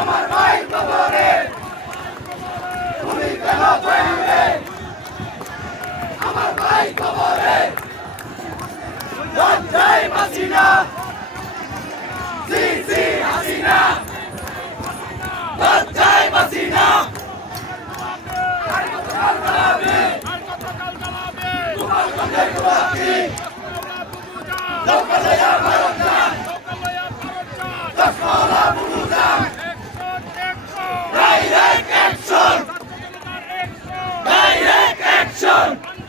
আমার ভাই কবরে তুমি কেন পাইলে আমার ভাই কবরে লজ্জায় বাঁচি না জি জি হাসিনা লজ্জায় বাঁচি না Direct action!